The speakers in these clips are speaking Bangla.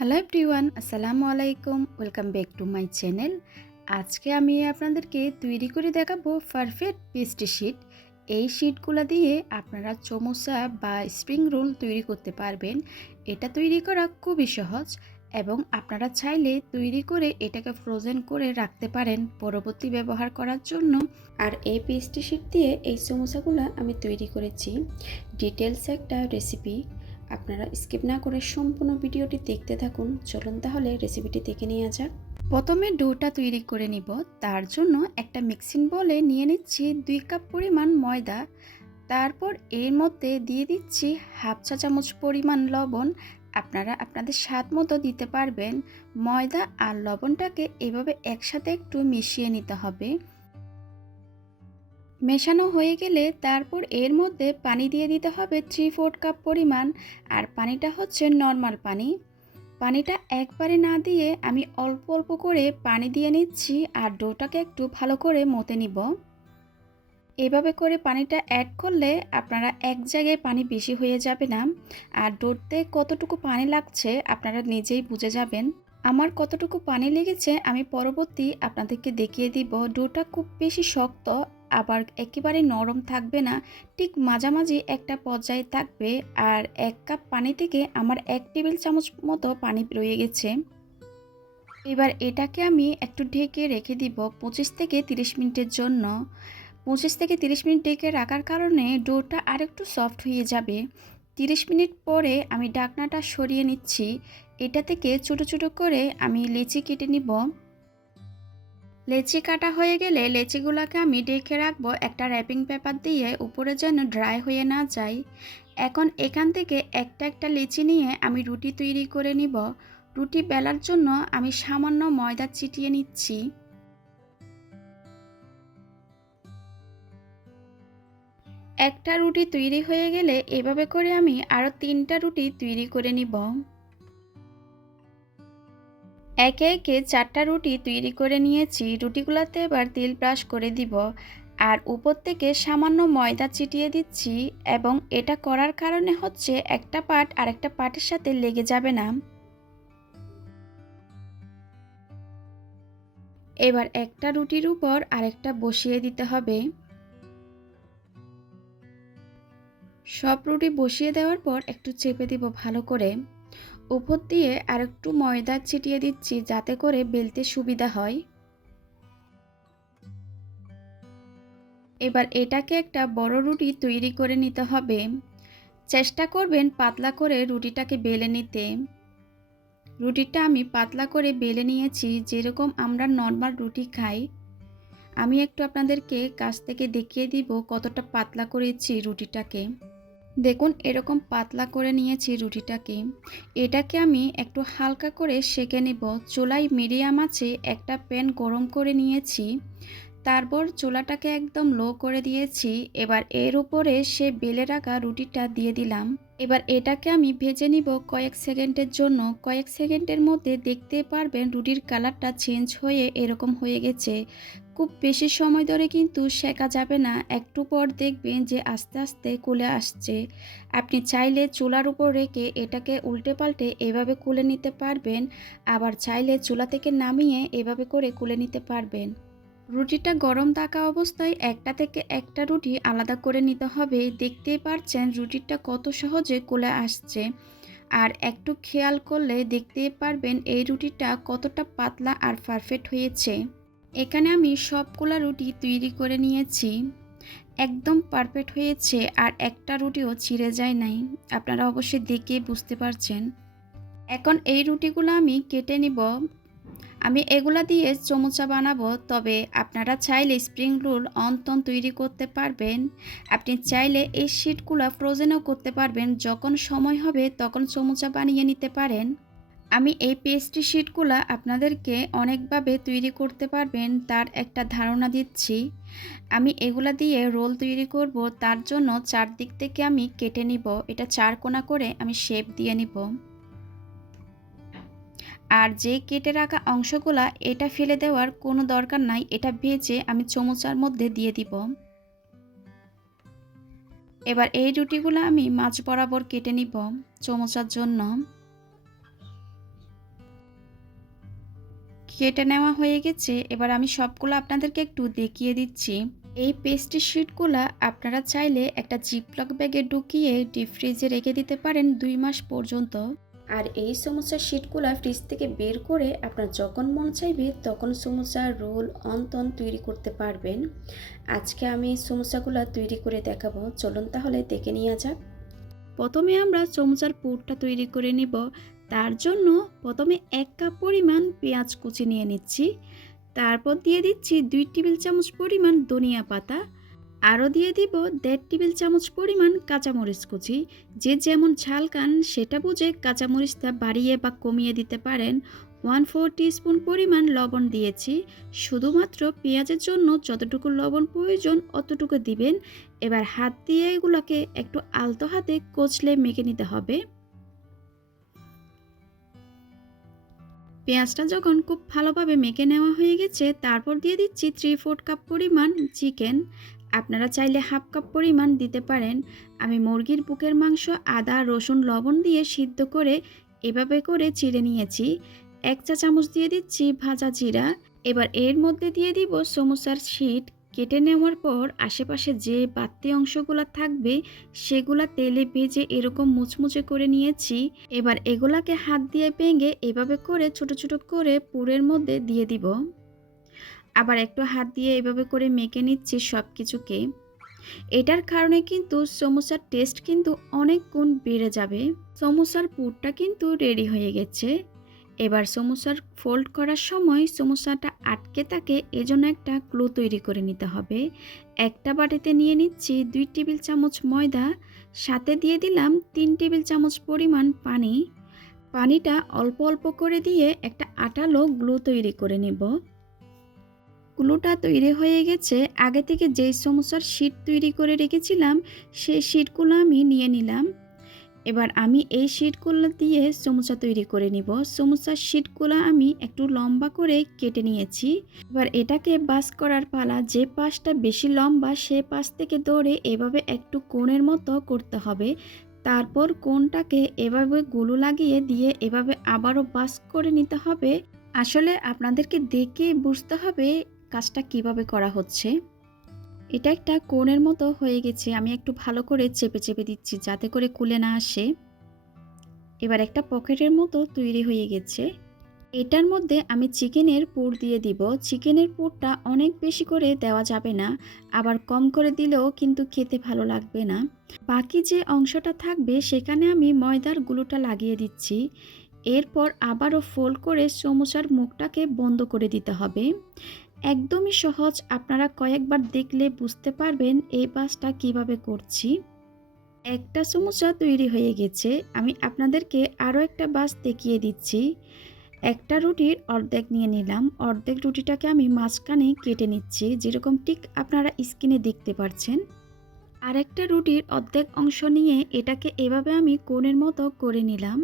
হ্যালো এভরিওয়ান, আসসালামু আলাইকুম। Welcome back to my channel. আজকে আমি আপনাদেরকে তৈরি করে দেখাবো পারফেক্ট পেস্ট্রি শিট। এই শিটগুলো দিয়ে আপনারা চমোসা বা স্প্রিং রোল তৈরি করতে পারবেন। এটা তৈরি করা খুবই সহজ এবং আপনারা চাইলে তৈরি করে এটাকে ফ্রোজেন করে রাখতে পারেন পরবর্তী ব্যবহার করার জন্য। আর এই পেস্ট্রি শিট দিয়ে এই চমোসাগুলো আমি তৈরি করেছি। ডিটেলস একটা রেসিপি, আপনারা স্কিপ না করে সম্পূর্ণ ভিডিওটি দেখতে থাকুন। চলুন তাহলে রেসিপিটি দেখে নেওয়া যাক। প্রথমে ডোটা তৈরি করে নিব। তার জন্য একটা মিক্সিং বলে নিয়ে নিচ্ছি 2 কাপ পরিমাণ ময়দা। তারপর এর মধ্যে দিয়ে দিচ্ছি হাফ চা চামচ পরিমাণ লবণ। আপনারা আপনাদের স্বাদ মতো দিতে পারবেন। ময়দা আর লবণটাকে এভাবে একসাথে একটু মিশিয়ে নিতে হবে। মেশানো হয়ে গেলে তারপর এর মধ্যে পানি দিয়ে দিতে হবে 3/4 কাপ পরিমাণ। আর পানিটা হচ্ছে নর্মাল পানি। পানিটা একবারে না দিয়ে আমি অল্প অল্প করে পানি দিয়ে নিচ্ছি আর ডোটাকে একটু ভালো করে মতে নিব। এভাবে করে পানিটা অ্যাড করলে আপনারা এক জায়গায় পানি বেশি হয়ে যাবে না। আর ডোতে কতটুকু পানি লাগছে আপনারা নিজেই বুঝে যাবেন। আমার কতটুকু পানি লেগেছে আমি পরবর্তী আপনাদেরকে দেখিয়ে দিব। ডোটা খুব বেশি শক্ত আবার একেবারে নরম থাকবে না, ঠিক মাঝামাঝি একটা পর্যায়ে থাকবে। আর 1 কাপ পানি থেকে আমার 1 টেবিল চামচ মতো পানি রয়ে গেছে। এবার এটাকে আমি একটু ঢেকে রেখে দিব 25 থেকে 30 মিনিটের জন্য। 25 থেকে 30 মিনিট ঢেকে রাখার কারণে ডোটা আরেকটু সফট হয়ে যাবে। 30 মিনিট পরে আমি ঢাকনাটা সরিয়ে নিচ্ছি। এটা থেকে ছোটো ছোটো করে আমি লেচি কেটে নিব। লেচি কাটা হয়ে গেলে লেচিগুলোকে আমি ঢেকে রাখবো একটা র্যাপিং পেপার দিয়ে, উপরে যেন ড্রাই হয়ে না যায়। এখন এখান থেকে একটা একটা লেচি নিয়ে আমি রুটি তৈরি করে নিব। রুটি বেলার জন্য আমি সামান্য ময়দা ছিটিয়ে নিচ্ছি। একটা রুটি তৈরি হয়ে গেলে এভাবে করে আমি আরও 3টা রুটি তৈরি করে নিব। একে একে 4টা রুটি তৈরি করে নিয়েছি। রুটিগুলোতে এবার তেল ব্রাশ করে দিব আর উপর থেকে সামান্য ময়দা ছিটিয়ে দিচ্ছি। এবং এটা করার কারণে হচ্ছে একটা পার্ট আরেকটা পার্টের সাথে লেগে যাবে না। এবার একটা রুটির উপর আরেকটা বসিয়ে দিতে হবে। সব রুটি বসিয়ে দেওয়ার পর একটু চেপে দিব ভালো করে। উপর দিয়ে আরেকটু ময়দা ছিটিয়ে দিচ্ছি যাতে করে বেলতে সুবিধা হয়। এবার এটাকে একটা বড় রুটি তৈরি করে নিতে হবে। চেষ্টা করবেন পাতলা করে রুটিটাকে বেলে নিতে। রুটিটা আমি পাতলা করে বেলে নিয়েছি, যেরকম আমরা নর্মাল রুটি খাই। আমি একটু আপনাদেরকে কাছ থেকে দেখিয়ে দিব কতটা পাতলা করেছি রুটিটাকে। দেখুন এরকম পাতলা করে নিয়েছি রুটিটাকে। এটাকে আমি একটু হালকা করে সেঁকে নেব। চুলায় মিডিয়াম আঁচে একটা প্যান গরম করে নিয়েছি। তারপর চুলাটাকে একদম লো করে দিয়েছি। এবার এর উপরে সে বেলে রাখা রুটিটা দিয়ে দিলাম। এবার এটাকে আমি ভেজে নিব কয়েক সেকেন্ডের জন্য। কয়েক সেকেন্ডের মধ্যে দেখতে পারবেন রুটির কালারটা চেঞ্জ হয়ে এরকম হয়ে গেছে। খুব বেশি সময় ধরে কিন্তু সেঁকা যাবে না, একটু পর দেখবেন যে আস্তে আস্তে কুলে আসছে। আপনি চাইলে চুলার উপর রেখে এটাকে উল্টে পাল্টে এভাবে কুলে নিতে পারবেন, আবার চাইলে চুলা থেকে নামিয়ে এভাবে করে কুলে নিতে পারবেন। রুটিটা গরম থাকা অবস্থায় একটা থেকে একটা রুটি আলাদা করে নিতে হবে। দেখতেই পারছেন রুটিটা কত সহজে কুলে আসছে। আর একটু খেয়াল করলে দেখতেই পারবেন এই রুটিটা কতটা পাতলা আর পারফেক্ট হয়েছে। এখানে আমি সবগুলা রুটি তৈরি করে নিয়েছি। একদম পারফেক্ট হয়েছে আর একটা রুটিও ছিঁড়ে যায় নাই। আপনারা অবশ্যই দেখে বুঝতে পারছেন। এখন এই রুটিগুলো আমি কেটে নিব। আমি এগুলা দিয়ে চমচা বানাবো, তবে আপনারা চাইলে স্প্রিং রোল অন্তন তৈরি করতে পারবেন। আপনি চাইলে এই শিটগুলো ফ্রোজেনও করতে পারবেন, যখন সময় হবে তখন চমচা বানিয়ে নিতে পারেন। আমি এই পেস্ট্রি শিটগুলো আপনাদেরকে অনেকভাবে তৈরি করতে পারবেন তার একটা ধারণা দিচ্ছি। আমি এগুলা দিয়ে রোল তৈরি করব, তার জন্য চারদিক থেকে আমি কেটে নিব। এটা 4 কোণা করে আমি শেপ দিয়ে নিব। আর যে কেটে রাখা অংশগুলা এটা ফেলে দেওয়ার কোনো দরকার নাই, এটা ভেজে আমি চমচার মধ্যে দিয়ে দিব। এবার এই রুটিগুলো আমি মাঝ বরাবর কেটে নিব চমচার জন্য। কেটে নেওয়া হয়ে গেছে। এবার আমি সবগুলো আপনাদেরকে একটু দেখিয়ে দিচ্ছি। এই পেস্ট্রি শিটগুলা আপনারা চাইলে একটা জিপলক ব্যাগে ঢুকিয়ে ডিপ ফ্রিজে রেখে দিতে পারেন ২ মাস পর্যন্ত। আর এই সমোসার শিটগুলা ফ্রিজ থেকে বের করে আপনার যখন মন চাইবে তখন সমোসা, রোল, অন্তন তৈরি করতে পারবেন। আজকে আমি সমোসাগুলা তৈরি করে দেখাবো। চলুন তাহলে দেখে নেওয়া যাক। প্রথমে আমরা সমোসার পুরটা তৈরি করে নিব। তার জন্য প্রথমে ১ কাপ পরিমাণ পেঁয়াজ কুচি নিয়ে নিচ্ছি। তারপর দিয়ে দিচ্ছি ২ টেবিল চামচ পরিমাণ ধনিয়া পাতা। আরও দিয়ে দিব ১.৫ টেবিল চামচ পরিমাণ কাঁচামরিচ কুচি। যে যেমন ঝাল খান সেটা বুঝে কাঁচামরিচটা বাড়িয়ে বা কমিয়ে দিতে পারেন। 1/4 টিস্পুন পরিমাণ লবণ দিয়েছি। শুধুমাত্র পেঁয়াজের জন্য যতটুকু লবণ প্রয়োজন অতটুকু দিবেন। এবার হাত দিয়ে এগুলোকে একটু আলতো হাতে কচলে মেখে নিতে হবে। পেঁয়াজটা যখন খুব ভালোভাবে মেখে নেওয়া হয়ে গেছে, তারপর দিয়ে দিচ্ছি 3/4 কাপ পরিমাণ চিকেন। আপনারা চাইলে হাফ কাপ পরিমাণ দিতে পারেন। আমি মুরগির বুকের মাংস আদা, রসুন, লবণ দিয়ে সিদ্ধ করে এভাবে করে চিড়ে নিয়েছি। ১ চা চামচ দিয়ে দিচ্ছি ভাজা জিরা। এবার এর মধ্যে দিয়ে দিব সমোসার শিট। কেটে নেওয়ার পর আশেপাশে যে বাড়তি অংশগুলো থাকবে সেগুলা তেলে ভেজে এরকম মুচমুচে করে নিয়েছি। এবার এগুলাকে হাত দিয়ে ভেঙে এভাবে করে ছোট ছোট করে পুরের মধ্যে দিয়ে দিব। আবার একটু হাত দিয়ে এভাবে করে মেখে নিচ্ছি সব কিছুকে। এটার কারণে কিন্তু সমোসার টেস্ট কিন্তু অনেক গুণ বেড়ে যাবে। সমোসার পুরটা কিন্তু রেডি হয়ে গেছে। এবার সমোসার ফোল্ড করার সময় সমোসাটা আটকে থাকে, এজন্য একটা গ্লু তৈরি করে নিতে হবে। একটা বাটিতে নিয়ে নিচ্ছি ২ টেবিল চামচ ময়দা, সাথে দিয়ে দিলাম ৩ টেবিল চামচ পরিমাণ পানি। পানিটা অল্প অল্প করে দিয়ে একটা আঠালো গ্লু তৈরি করে নিব। গ্লুটা তৈরি হয়ে গেছে। আগে থেকে যেই সমোসার শিট তৈরি করে রেখেছিলাম সেই শিটগুলো আমি নিয়ে নিলাম। এবার আমি এই শিটগুলো দিয়ে সমোসা তৈরি করে নিব। সমোসার শিটগুলো আমি একটু লম্বা করে কেটে নিয়েছি। এবার এটাকে বাস করার পালা। যে পাশটা বেশি লম্বা সে পাশ থেকে ধরে এভাবে একটু কোণের মতো করতে হবে। তারপর কোণটাকে এভাবে গুলো লাগিয়ে দিয়ে এভাবে আবারও বাস করে নিতে হবে। আসলে আপনাদেরকে দেখে বুঝতে হবে কাজটা কিভাবে করা হচ্ছে। এটা একটা কোণের মতো হয়ে গেছে। আমি একটু ভালো করে চেপে চেপে দিচ্ছি যাতে করে খুলে না আসে। এবার একটা পকেটের মতো তৈরি হয়ে গেছে। এটার মধ্যে আমি চিকেনের পুর দিয়ে দিব। চিকেনের পুরটা অনেক বেশি করে দেওয়া যাবে না, আবার কম করে দিলেও কিন্তু খেতে ভালো লাগবে না। বাকি যে অংশটা থাকবে সেখানে আমি ময়দার গুলোটা লাগিয়ে দিচ্ছি। এরপর আবারও ফোল্ড করে সমোসার মুখটাকে বন্ধ করে দিতে হবে। একদমই সহজ, আপনারা কয়েকবার দেখলে বুঝতে পারবেন এই কাজটা কিভাবে করছি। একটা সমোসা তৈরি হয়ে গেছে। আমি আপনাদেরকে আরও একটা বাস দেখিয়ে দিচ্ছি। একটা রুটির অর্ধেক নিয়ে নিলাম। অর্ধেক রুটিটাকে আমি মাঝখানে কেটে নিচ্ছি, যেরকম ঠিক আপনারা স্ক্রিনে দেখতে পাচ্ছেন। আরেকটা রুটির অর্ধেক অংশ নিয়ে এটাকে এভাবে আমি কোণের মতো করে নিলাম।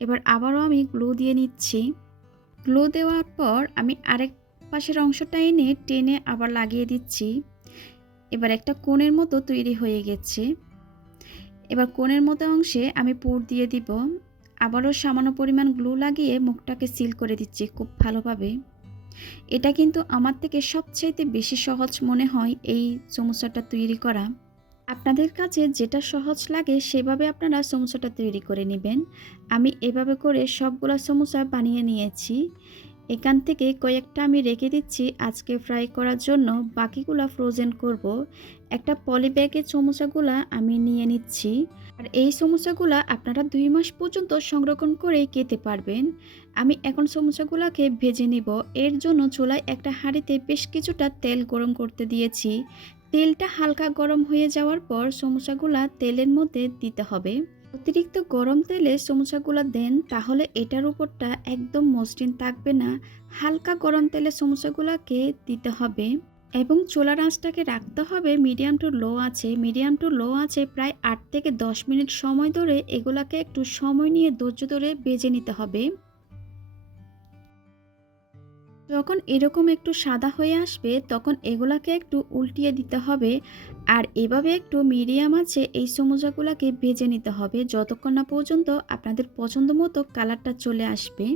এবার আবারও আমি গ্লু দিয়ে নিচ্ছি। গ্লু দেওয়ার পর আমি আরেক পাশের অংশটা এনে টেনে আবার লাগিয়ে দিচ্ছি। এবার একটা কোণের মতো তৈরি হয়ে গেছে। এবার কোণের মতো অংশে আমি পুর দিয়ে দিব। আবারও সামান্য পরিমাণ গ্লু লাগিয়ে মুখটাকে সিল করে দিচ্ছি খুব ভালোভাবে। এটা কিন্তু আমার থেকে সবচাইতে বেশি সহজ মনে হয় এই সমোসাটা তৈরি করা। আপনাদের কাছে যেটা সহজ লাগে সেভাবে আপনারা সমোসাটা তৈরি করে নেবেন। আমি এভাবে করে সবগুলো সমোসা বানিয়ে নিয়েছি। এখান থেকে কয়েকটা আমি রেখে দিচ্ছি আজকে ফ্রাই করার জন্য, বাকিগুলো ফ্রোজেন করব। একটা পলি ব্যাগে সমোসাগুলা আমি নিয়ে নিচ্ছি। আর এই সমোসাগুলা আপনারা ২ মাস পর্যন্ত সংরক্ষণ করে খেতে পারবেন। আমি এখন সমোসাগুলোকে ভেজে নিব। এর জন্য চুলায় একটা হাঁড়িতে বেশ কিছুটা তেল গরম করতে দিয়েছি। তেলটা হালকা গরম হয়ে যাওয়ার পর সমোসাগুলা তেলের মধ্যে দিতে হবে। অতিরিক্ত গরম তেলে সমোসাগুলো দেন তাহলে এটার উপরটা একদম মসৃণ থাকবে না। হালকা গরম তেলে সমোসাগুলোকে দিতে হবে এবং চুলার আঁচটাকে রাখতে হবে মিডিয়াম টু লো আছে। মিডিয়াম টু লো আছে প্রায় ৮ থেকে ১০ মিনিট সময় ধরে এগুলাকে একটু সময় নিয়ে ধৈর্য ধরে ভেজে নিতে হবে। যখন এরকম একটু সাদা হয়ে আসবে তখন এগুলাকে একটু উল্টিয়ে দিতে হবে। আর এভাবে একটু মিডিয়াম আছে এই সমোসাগুলোকে ভেজে নিতে হবে যতক্ষণ না পর্যন্ত আপনাদের পছন্দ মতো কালারটা চলে আসবে।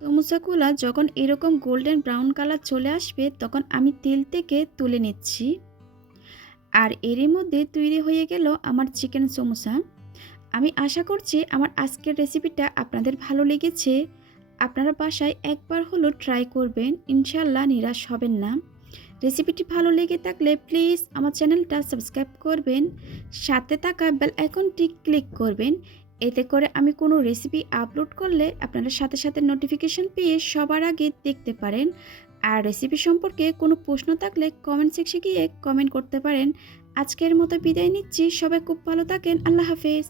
সমোসাগুলা যখন এরকম গোল্ডেন ব্রাউন কালার চলে আসবে তখন আমি তেল থেকে তুলে নিচ্ছি। আর এরই মধ্যে তৈরি হয়ে গেল আমার চিকেন সমোসা। আমি আশা করছি আমার আজকের রেসিপিটা আপনাদের ভালো লেগেছে। আপনারা বাসায় একবার হলেও ট্রাই করবেন, ইনশাল্লাহ নিরাশ হবেন না। রেসিপিটি ভালো লেগে থাকলে প্লিজ আমার চ্যানেলটা সাবস্ক্রাইব করবেন, সাথে থাকা বেল আইকনটি ক্লিক করবেন। এতে করে আমি কোনো রেসিপি আপলোড করলে আপনারা সাথে সাথে নোটিফিকেশন পেয়ে সবার আগে দেখতে পারেন। আর রেসিপি সম্পর্কে কোনো প্রশ্ন থাকলে কমেন্ট সেকশনে গিয়ে কমেন্ট করতে পারেন। আজকের মতো বিদায় নিচ্ছি। সবাই খুব ভালো থাকেন। আল্লাহ হাফেজ।